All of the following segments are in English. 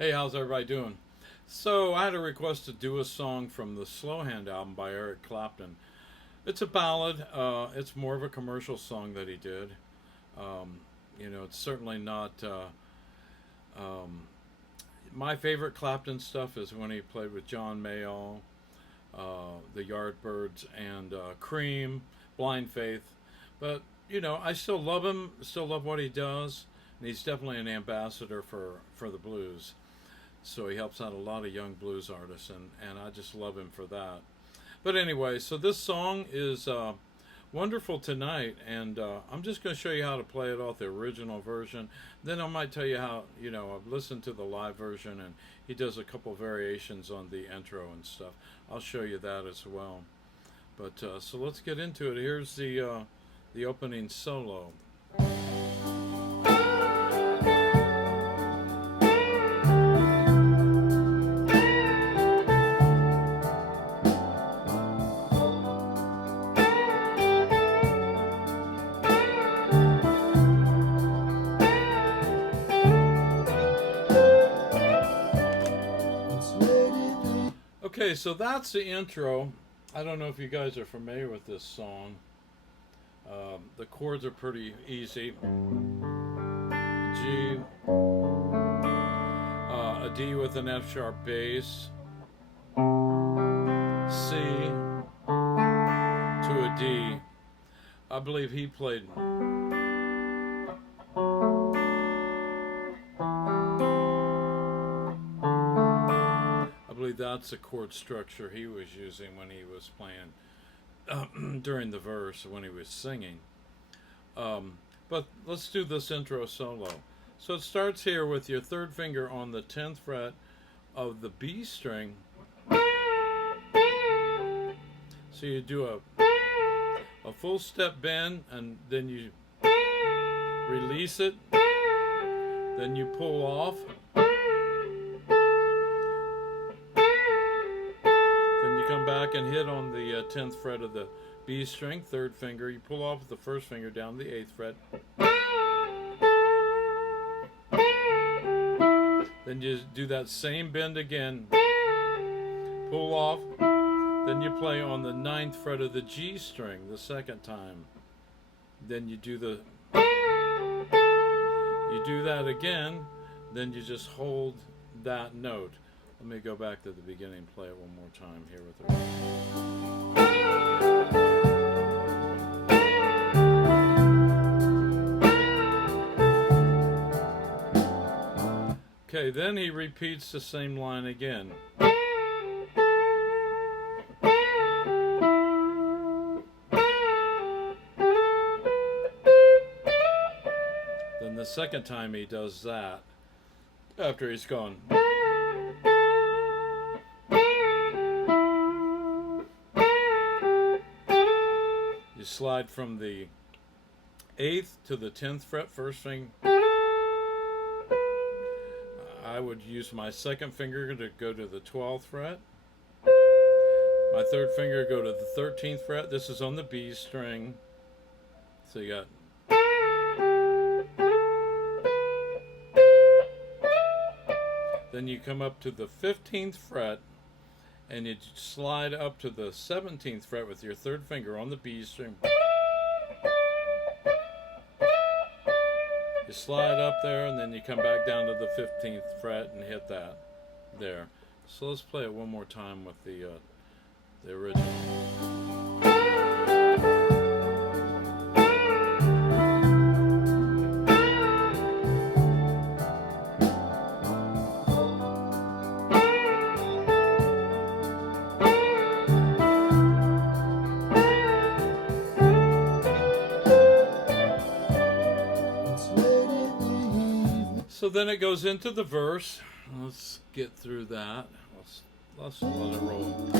Hey, how's everybody doing? So, I had a request to do a song from the Slow Hand album by Eric Clapton. It's a ballad. It's more of a commercial song that he did. It's certainly not. My favorite Clapton stuff is when he played with John Mayall, the Yardbirds, and Cream, Blind Faith. But I still love him. Still love what he does, and he's definitely an ambassador for the blues. So he helps out a lot of young blues artists, and I just love him for that. But anyway, so this song is Wonderful Tonight, and I'm just going to show you how to play it off the original version. Then I might tell you how, I've listened to the live version, and he does a couple variations on the intro and stuff. I'll show you that as well. But so let's get into it. Here's the opening solo. Okay, so that's the intro. I don't know if you guys are familiar with this song. The chords are pretty easy. G, a D with an F sharp bass, C to a D. I believe he played. That's the chord structure he was using when he was playing during the verse when he was singing. But let's do this intro solo. So it starts here with your third finger on the 10th fret of the B string. So you do a full step bend, and then you release it, then you pull off. Come back and hit on the 10th fret of the B string, third finger. You pull off with the first finger down to the 8th fret. Then you do that same bend again. Pull off. Then you play on the 9th fret of the G string the second time. Then you do that again. Then you just hold that note. Let me go back to the beginning and play it one more time here with her. Okay, then he repeats the same line again. Then the second time he does that, after he's gone. You slide from the 8th to the 10th fret, first finger. I would use my second finger to go to the 12th fret. My third finger go to the 13th fret. This is on the B string. So you got. Then you come up to the 15th fret. And you slide up to the 17th fret with your third finger on the B string. You slide up there, and then you come back down to the 15th fret and hit that there. So let's play it one more time with the original. So then it goes into the verse. Let's get through that. Let's let it roll.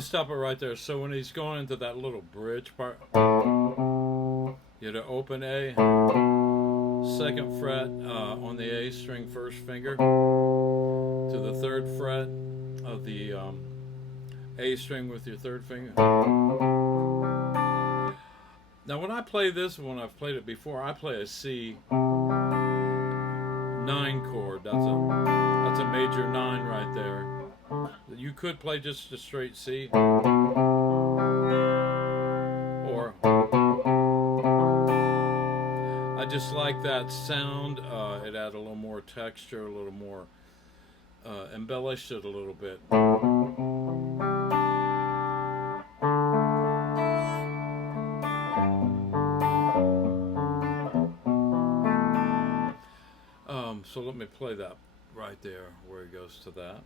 Stop it right there. So when he's going into that little bridge part, you had to open A, 2nd fret on the A string, 1st finger, to the 3rd fret of the A string with your 3rd finger. Now when I play this, when I've played it before, I play a C9 chord. That's a major 9 right there. You could play just a straight C, or I just like that sound. It added a little more texture, a little more embellished it a little bit. So let me play that right there where he goes to that.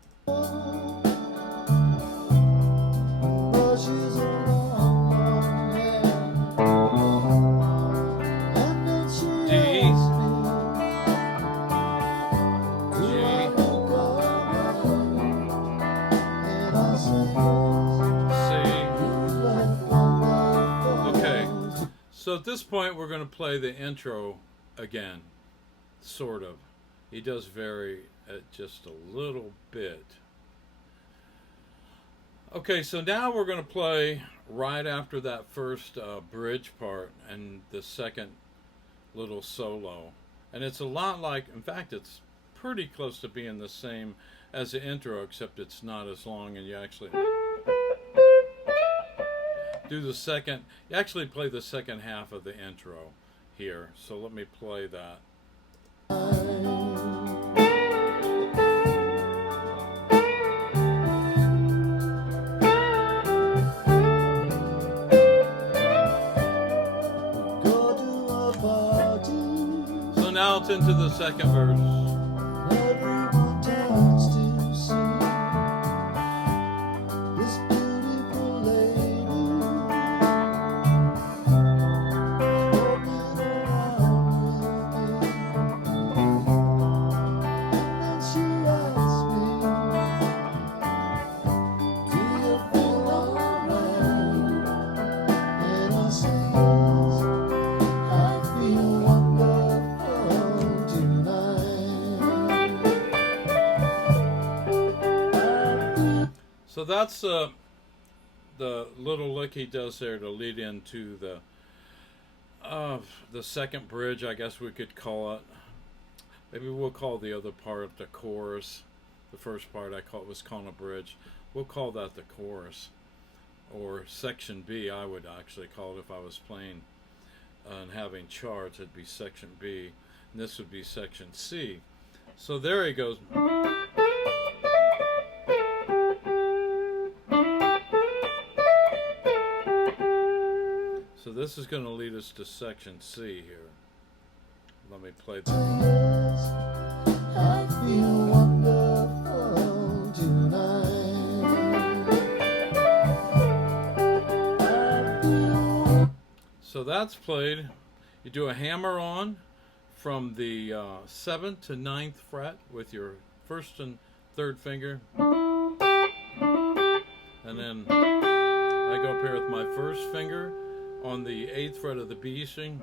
D, okay, so at this point we're going to play the intro again, sort of. He does vary just a little bit. Okay, so now we're going to play right after that first bridge part and the second little solo. And it's a lot like, in fact, it's pretty close to being the same as the intro, except it's not as long, and you actually do the second, you actually play the second half of the intro here. So let me play that. So now it's into the second verse. So that's the little lick he does there to lead into the second bridge, I guess we could call it. Maybe we'll call the other part the chorus. The first part was called a bridge. We'll call that the chorus, or section B. I would actually call it if I was playing and having charts. It'd be section B, and this would be section C. So there he goes. So this is going to lead us to section C here. Let me play that. I feel wonderful tonight. So that's played. You do a hammer on from the 7th to 9th fret with your 1st and 3rd finger. And then I go up here with my 1st finger on the 8th fret of the B string.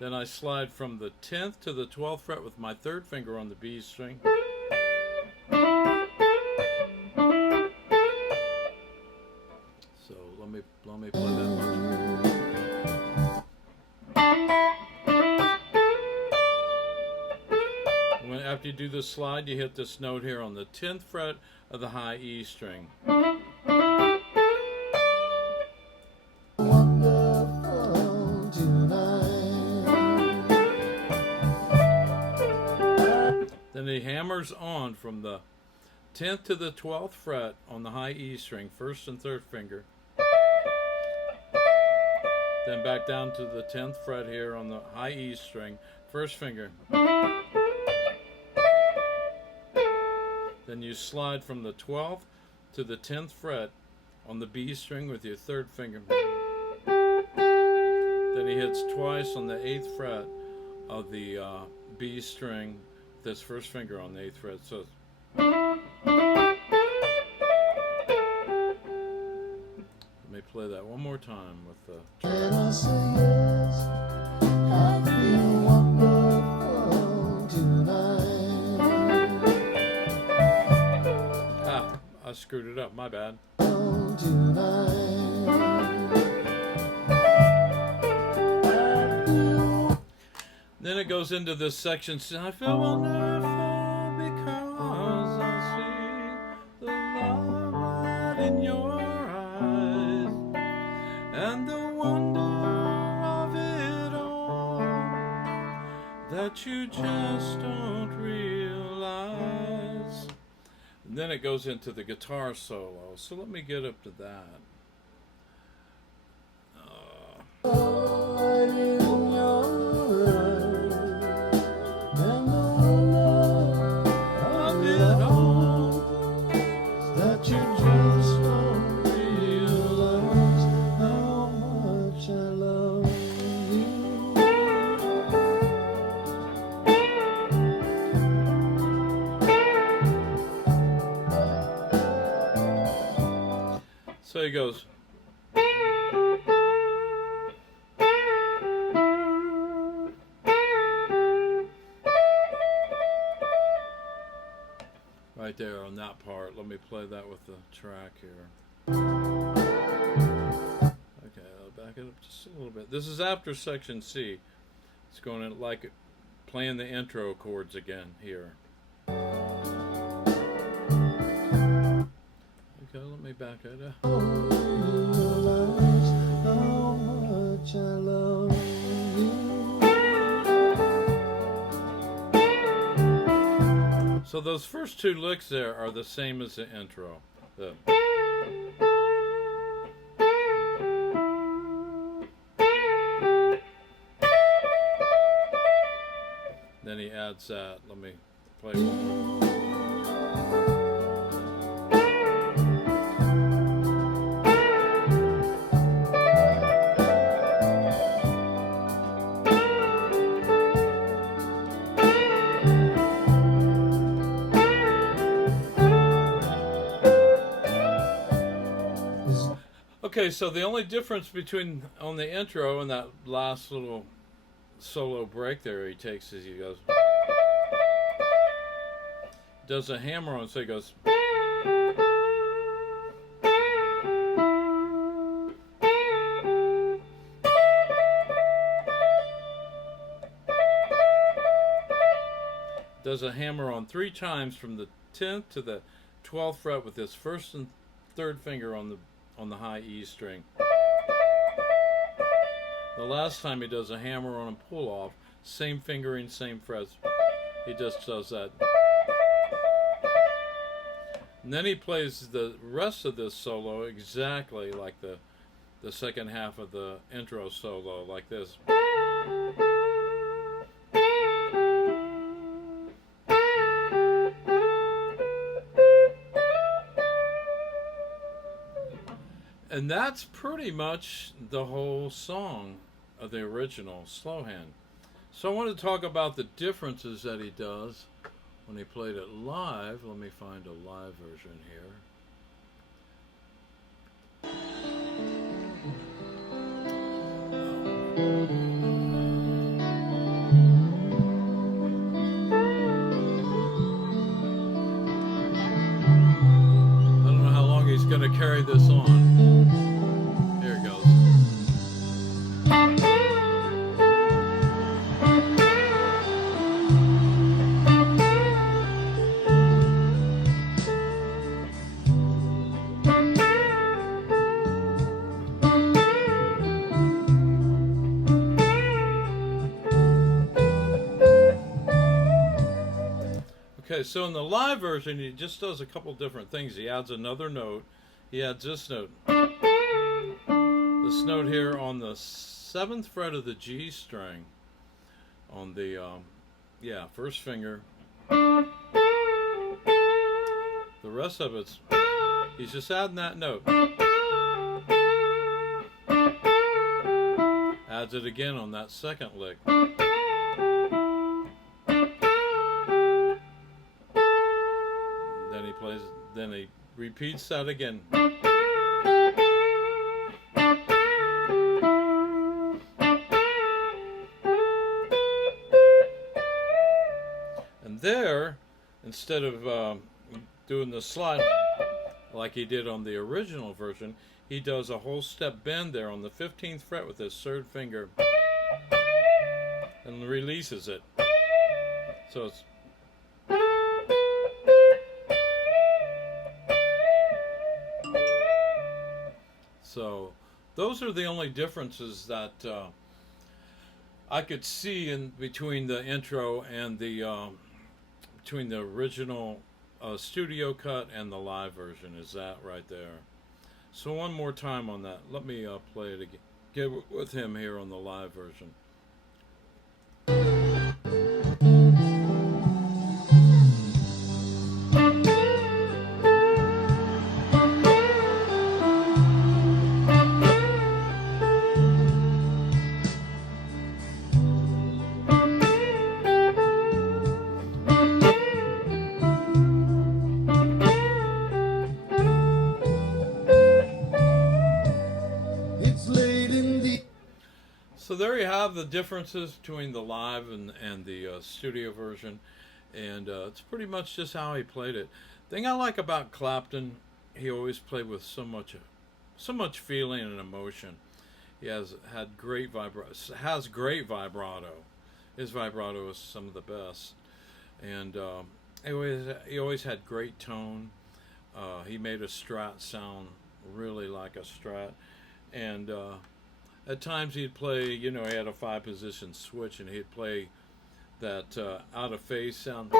Then I slide from the 10th to the 12th fret with my 3rd finger on the B string. So let me play that much. After you do the slide, you hit this note here on the 10th fret of the high E string. Then he hammers on from the 10th to the 12th fret on the high E string, 1st and 3rd finger. Then back down to the 10th fret here on the high E string, 1st finger. Then you slide from the 12th to the 10th fret on the B string with your 3rd finger. Then he hits twice on the 8th fret of the B string with his 1st finger on the 8th fret. So let me play that one more time with the screwed it up. My bad. Then it goes into this section. I feel wonderful because I see the love in your eyes and the wonder of it all that you just don't realize. And then it goes into the guitar solo. So let me get up to that. So he goes. Right there on that part. Let me play that with the track here. Okay, I'll back it up just a little bit. This is after section C. It's going to like playing the intro chords again here. Okay, let me back it up. So those first two licks there are the same as the intro. Then he adds that. Let me play one more. Okay, so the only difference between on the intro and that last little solo break there he takes is he goes, does a hammer on, so he goes, does a hammer on 3 times from the 10th to the 12th fret with his first and third finger on the high E string. The last time he does a hammer on a pull off, same fingering, same frets. He just does that. And then he plays the rest of this solo exactly like the second half of the intro solo, like this. And that's pretty much the whole song of the original Slow Hand. So I want to talk about the differences that he does when he played it live. Let me find a live version here. I don't know how long he's going to carry this on. Here it goes. Okay, so in the live version, he just does a couple different things. He adds another note. He adds this note. This note here on the 7th fret of the G string. On the, first finger. The rest of it's, he's just adding that note. Adds it again on that second lick. Then he repeats that again. And there, instead of doing the slide, like he did on the original version. He does a whole step bend there on the 15th fret with his third finger and releases it. So it's so those are the only differences that I could see in between the intro and the between the original studio cut and the live version. Is that right there? So one more time on that. Let me play it again. Get with him here on the live version. So there you have the differences between the live and the studio version, and it's pretty much just how he played it. Thing I like about Clapton, he always played with so much feeling and emotion. He has great vibrato. His vibrato is some of the best, and he always had great tone. He made a Strat sound really like a Strat, and at times he'd play, he had a 5-position switch, and he'd play that out of phase sound.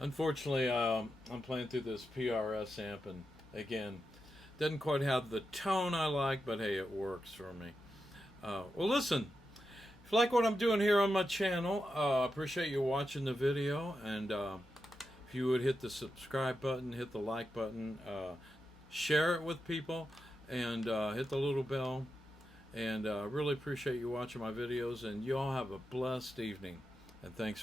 Unfortunately, I'm playing through this PRS amp, and again, doesn't quite have the tone I like, but hey, it works for me. Well, listen. If you like what I'm doing here on my channel, I appreciate you watching the video, and if you would hit the subscribe button, hit the like button, share it with people, and hit the little bell, and really appreciate you watching my videos, and you all have a blessed evening, and thanks for